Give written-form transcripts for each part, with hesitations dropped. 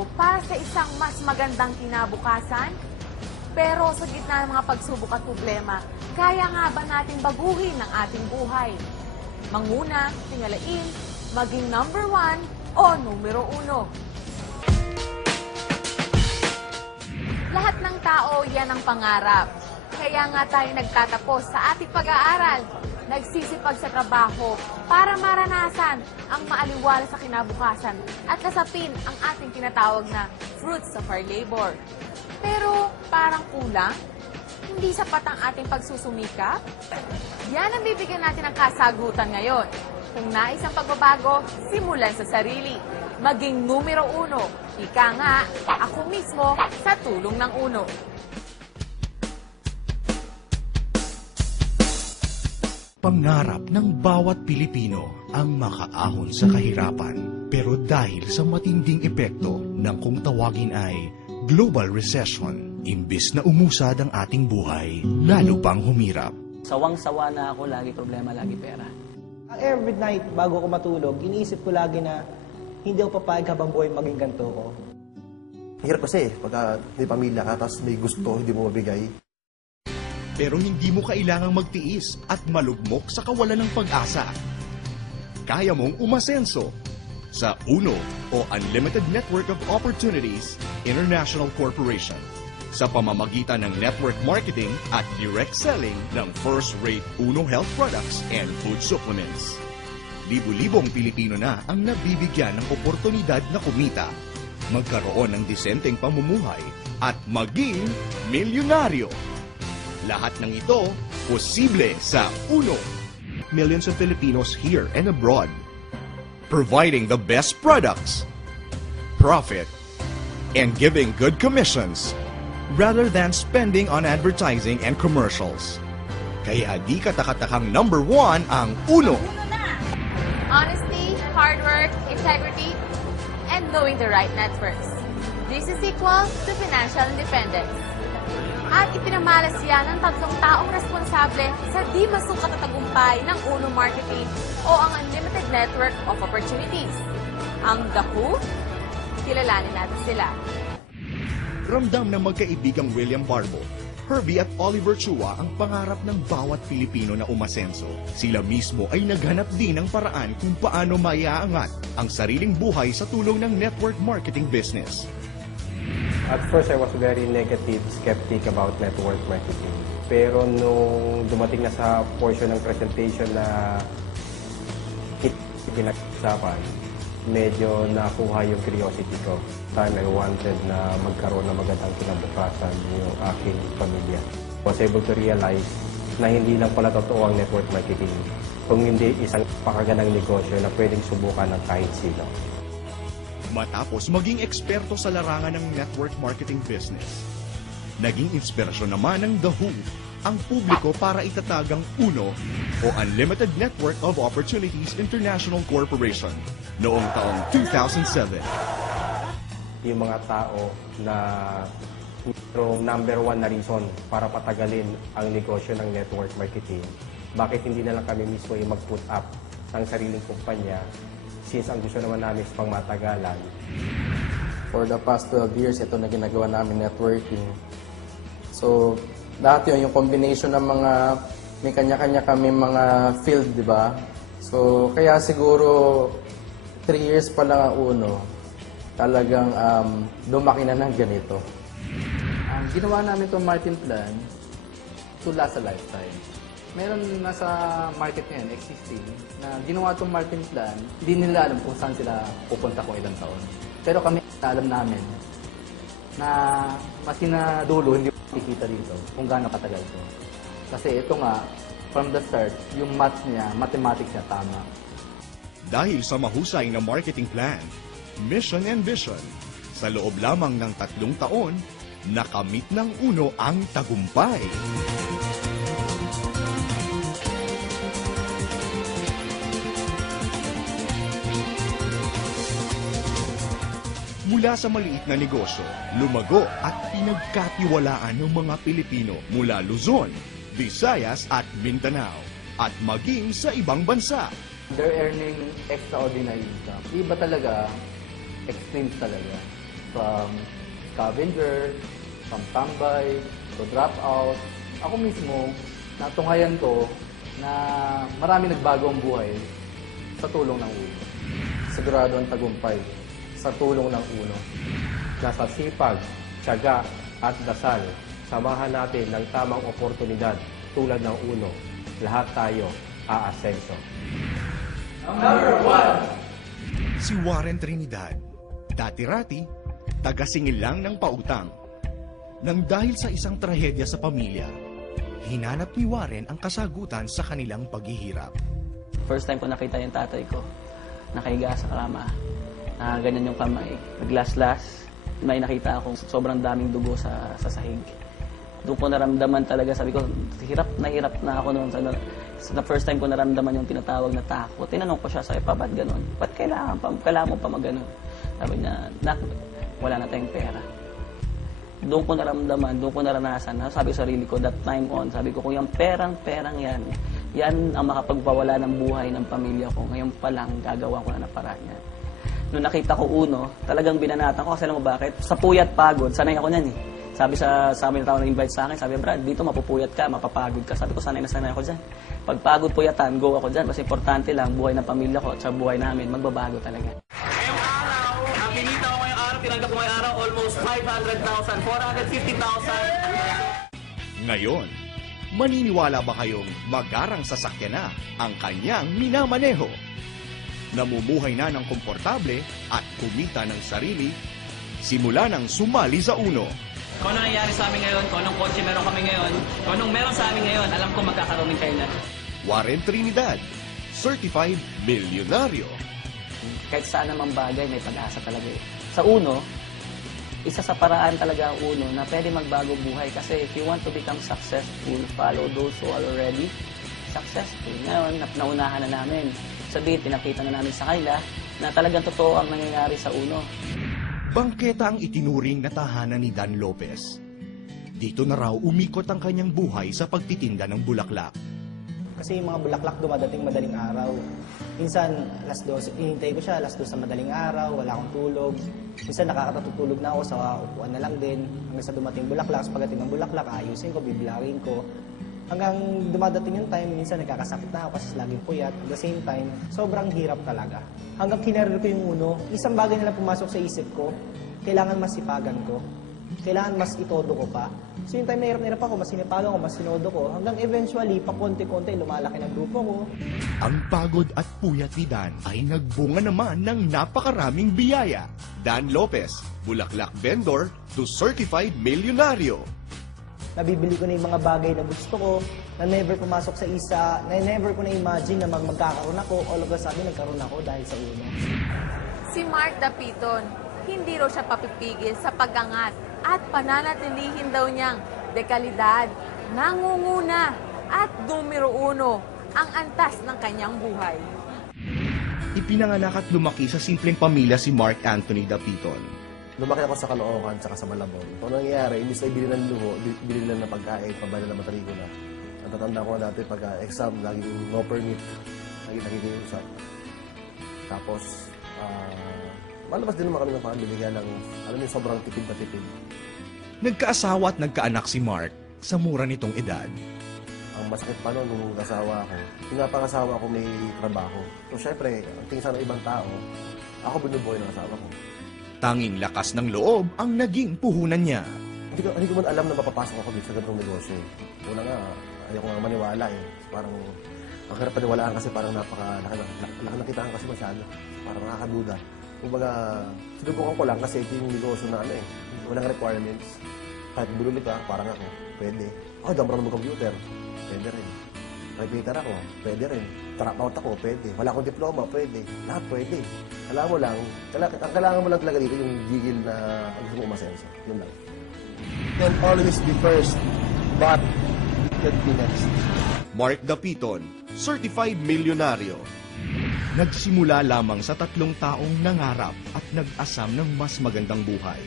magbago para sa isang mas magandang kinabukasan? Pero sa gitna ng mga pagsubok at problema, kaya nga ba natin baguhin ang ating buhay? Manguna, tingalain, maging number 1 o numero 1. Lahat ng tao, yan ang pangarap. Kaya nga tayo nagtatapos sa ating pag-aaral. Nagsisipag sa trabaho para maranasan ang maaliwala sa kinabukasan at nasapin ang ating tinatawag na fruits of our labor. Pero parang kulang? Hindi sapat ang ating pagsusumikap? Yan ang bibigyan natin ng kasagutan ngayon. Kung nais ang pagbabago, simulan sa sarili. Maging numero 1. Ika nga, ako mismo sa tulong ng uno. Pangarap ng bawat Pilipino ang makaahon sa kahirapan. Pero dahil sa matinding epekto ng kung tawagin ay global recession, imbis na umusad ang ating buhay, lalo pang humirap. Sawang-sawa na ako, lagi problema, lagi pera. Every night, bago ako matulog, iniisip ko lagi na hindi ako papayag habang buhay maging ganito ko. Hirap kasi pagka may pamilya ka, tapos may gusto, hindi mo mabigay. Pero hindi mo kailangang magtiis at malugmok sa kawalan ng pag-asa. Kaya mong umasenso sa UNO o Unlimited Network of Opportunities International Corporation sa pamamagitan ng network marketing at direct selling ng first-rate UNO health products and food supplements. Libu-libong Pilipino na ang nabibigyan ng oportunidad na kumita, magkaroon ng disenteng pamumuhay at maging milyonaryo. Lahat ng ito, posible sa UNO. Millions of Filipinos here and abroad. Providing the best products, profit, and giving good commissions rather than spending on advertising and commercials. Kaya di katakatakang number 1 ang UNO. Honesty, hard work, integrity, and knowing the right networks. This is equal to financial independence. At ipinamalas yan ng 3 taong responsable sa di masukat na tagumpay ng UNO Marketing o ang Unlimited Network of Opportunities. Ang The Who? Kilalanin natin sila. Ramdam ng magkaibigang William Barbo, Herbie at Oliver Chua ang pangarap ng bawat Pilipino na umasenso. Sila mismo ay naghanap din ng paraan kung paano maiaangat ang sariling buhay sa tulong ng network marketing business. At first, I was very negative, skeptic about network marketing. Pero nung dumating na sa portion ng presentation na pinag-usapan, medyo nakuha yung curiosity ko. Time I wanted na magkaroon ng magandang kinabukasan yung aking pamilya. I was able to realize na hindi lang pala totoo ang network marketing, kung hindi isang pakagandang negosyo na pwedeng subukan ng kahit sino. Matapos maging eksperto sa larangan ng network marketing business, naging inspirasyon naman ng The Who ang publiko para itatag ang UNO o Unlimited Network of Opportunities International Corporation noong taong 2007. Yung mga tao na number 1 na reason para patagalin ang negosyo ng network marketing, bakit hindi na lang kami mismo yung mag-put up ng sariling kumpanya, since ang gusto naman namin is pang matagalan. For the past 12 years, ito na ginagawa namin networking. So, dati yung combination ng mga, may kanya-kanya kami mga field, di ba? So, kaya siguro 3 years pa lang ang UNO, talagang lumaki na ng ganito. Ginawa namin itong Martin Plan to last a lifetime. Meron nasa market ngayon, existing, na ginawa itong Martin Plan, hindi nila alam kung saan sila pupunta kung ilang taon. Pero kami, alam namin na maski na dulo, hindi makikita dito kung gaano katagal ito. Kasi ito nga, from the start, yung maths niya, mathematics niya tama. Dahil sa mahusay na marketing plan, mission and vision, sa loob lamang ng 3 taon, nakamit ng UNO ang tagumpay. Mula sa maliit na negosyo, lumago at pinagkatiwalaan ng mga Pilipino mula Luzon, Visayas at Mindanao at maging sa ibang bansa. They're earning extraordinary income. Iba talaga, extreme talaga. from scavenger, from tambay, to drop out. Ako mismo, natunghayan ko na marami nagbago ang buhay sa tulong ng uno. Sigurado ang tagumpay sa tulong ng uno. Nasa sipag, tiyaga at dasal, samahan natin ng tamang oportunidad tulad ng uno. Lahat tayo aasenso. Si Warren Trinidad, dati-rati, taga-singil lang ng pautang. Nang dahil sa isang trahedya sa pamilya, hinanap ni Warren ang kasagutan sa kanilang paghihirap. First time ko nakita yung tatay ko, nakahiga sa kama, ganyan yung kamay, naglaslas. May nakita akong sobrang daming dugo sa sahig. Doon ko naramdaman talaga, sabi ko, hirap na ako noon. Sa first time ko naramdaman yung tinatawag na takot. Tinanong ko siya, sabi pa, ba't ganun? Ba't kailangan mo pa mag-ganun? Sabi niya, wala na tayong pera. Doon ko naramdaman, doon ko naranasan. Sabi ko sarili ko, that time on, sabi ko, kung yung perang yan ang makapagpawala ng buhay ng pamilya ko. Ngayon pa lang, gagawa ko na paraan yan. Noong nakita ko uno, talagang binanatan ko. Kasi alam mo bakit? Sa puyat pagod, sanay ako niyan eh. Sabi sa amin na tao na-invite sa akin, sabi, Brad, dito mapupuyat ka, mapapagod ka. Sabi ko, sanay ako dyan. Pag pagod puyatan, go ako dyan. Kasi importante lang, buhay ng pamilya ko at sa buhay namin, magbabago talaga. Ngayong araw, ang kinita ko ngayong araw, tinanggap ko ngayong araw, almost 500,000, 450,000. Ngayon, maniniwala ba kayong magarang sasakyan na ang kanyang minamaneho? Namumuhay na ng komportable at kumita ng sarili, simula nang sumali sa uno. Kung ano nangyari sa amin ngayon, kung anong kotse meron kami ngayon, kung anong meron sa amin ngayon, alam ko magkakaroon din kayo na. Warren Trinidad, Certified Milyonaryo. Kahit saan namang bagay, may pag-asa talaga eh. Sa uno, isa sa paraan talaga ang uno na pwede magbago buhay. Kasi if you want to become successful, follow those who are already successful. Ngayon, naunahan na namin. Sabihin, pinakita na namin sa kanila na talagang totoo ang nangyayari sa uno. Bangketa ang itinuring na tahanan ni Dan Lopez. Dito na raw umikot ang kanyang buhay sa pagtitinda ng bulaklak. Kasi yung mga bulaklak dumadating madaling araw. Minsan, alas 12, hinintay ko siya, alas 2 sa madaling araw, wala akong tulog. Minsan nakakatutulog na ako sa upuan na lang din. Hanggang sa dumating bulaklak, pagdating ng bulaklak, ayusin ko, bibilangin ko. Hanggang dumadating yung time, minsan nagkakasakit na ako kasi laging puyat. At the same time, sobrang hirap talaga. Hanggang kinarir ko yung uno, isang bagay na lang pumasok sa isip ko, kailangan mas sipagan ko. Kailangan mas itodo ko pa. So yung time na hirap ako, mas sinipagan ko, mas sinodo ko. Hanggang eventually, pa konti-konti, lumalaki ng grupo ko. Ang pagod at puyat ni Dan ay nagbunga naman ng napakaraming biyaya. Dan Lopez, bulaklak vendor to certified milyonaryo. Nabibili ko na yung mga bagay na gusto ko, na never pumasok sa isa, na never ko na-imagine na magkakaroon ako. All of a sudden, nagkaroon ako dahil sa uno. Si Mark Dapiton, hindi raw siya papipigil sa pag-angat at pananatilihin daw niyang dekalidad, nangunguna at numero uno ang antas ng kanyang buhay. Ipinanganak at lumaki sa simpleng pamilya si Mark Anthony Dapiton. Lumaki ako sa Caloocan at sa Malabon. Kung nangyayari, imbis na ibili ng luho, bili lang ng pagkain, pabala ng matarigo na. Ang tatanda ko dati pag-exam, laging no permit, laging nakikiusap. Tapos, malabas din naman kami ng pamilya, kaya lang, alam niyo, sobrang tipid na tipid. Nagkaasawa at nagkaanak si Mark sa mura nitong edad. Ang masakit pa noon, nung kasawa ako, pinapangasawa ko may trabaho. So, syempre, ang tingin sa ibang tao, ako binubuhay ng asawa ko. Tanging lakas ng loob ang naging puhunan niya. Hindi ko man alam na mapapasok ako dito sa ganitong negosyo. Una nga, ayaw ko nga maniwala eh. Parang, ang hirap paniwalaan kasi parang napakalaki nakitaan kasi masyado. Parang nakakaduda. Kumbaga, sinubukan ko lang kasi ito yung negosyo na ano eh. Walang requirements. Kahit bululi ka, parang ako, pwede. Ako, daw marunong mag-computer. Pwede rin. Repeater ako, pwede rin. Trap-out ako, pwede. Wala akong diploma, pwede. Lahat pwede. Kailangan mo lang, ang kailangan mo lang talaga dito yung gigil na gusto mo umasenso. Yun lang. Don't always be first, but could be next. Mark Dapiton, certified milyonaryo. Nagsimula lamang sa 3 taong nangarap at nag-asam ng mas magandang buhay.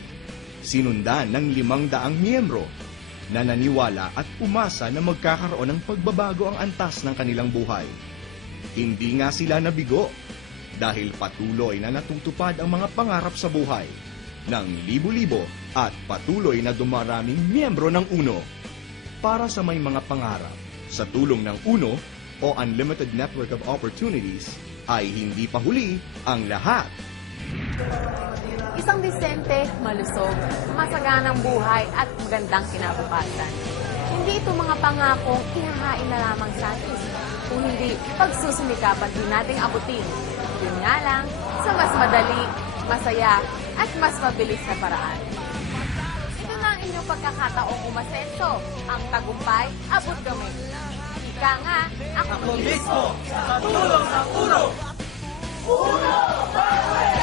Sinundan ng 500 miyembro na naniwala at umasa na magkakaroon ng pagbabago ang antas ng kanilang buhay. Hindi nga sila nabigo dahil patuloy na natutupad ang mga pangarap sa buhay. ng libo-libo at patuloy na dumaraming miyembro ng UNO. Para sa may mga pangarap, sa tulong ng UNO o Unlimited Network of Opportunities, ay hindi pa huli ang lahat. Isang disente, malusog, masaganang buhay at magandang kinabukasan. Hindi ito mga pangakong ihahain na lamang sa atin, kung hindi pagsusumikapan din nating abutin. Yun nga lang, sa mas madali, masaya, at mas mabilis na paraan. Ito na ang inyong pagkakataong umasenso. Ang tagumpay, abot kami. Ika nga, ako mismo, sa tulong ng UNO! UNO!